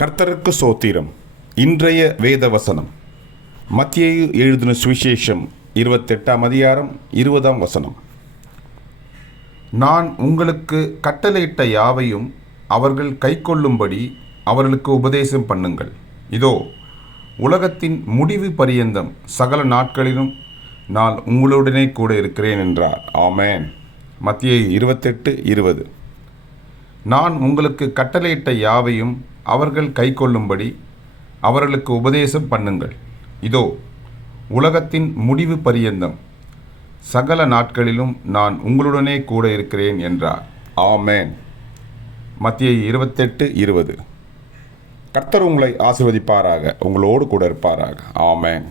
கர்த்தருக்கு சோத்திரம். இன்றைய வேத வசனம் மத்தியேயு எழுதின சுவிசேஷம் இருபத்தெட்டாம் அதிகாரம் இருபதாம் வசனம். நான் உங்களுக்கு கட்டளையிட்ட யாவையும் அவர்கள் கைக்கொள்ளும்படி அவர்களுக்கு உபதேசம் பண்ணுங்கள். இதோ உலகத்தின் முடிவு பரியந்தம் சகல நாட்களிலும் நான் உங்களுடனே கூட இருக்கிறேன் என்றார். ஆமேன். மத்திய இருபத்தெட்டு இருபது. நான் உங்களுக்கு கட்டளையிட்ட யாவையும் அவர்கள் கைக்கொள்ளும்படி அவர்களுக்கு உபதேசம் பண்ணுங்கள். இதோ உலகத்தின் முடிவு பரியந்தம். சகல நாட்களிலும் நான் உங்களுடனே கூட இருக்கிறேன் என்றார். ஆமேன். மத்திய இருபத்தெட்டு இருபது. கர்த்தர் உங்களை ஆசிர்வதிப்பாராக. உங்களோடு கூட இருப்பாராக. ஆமேன்.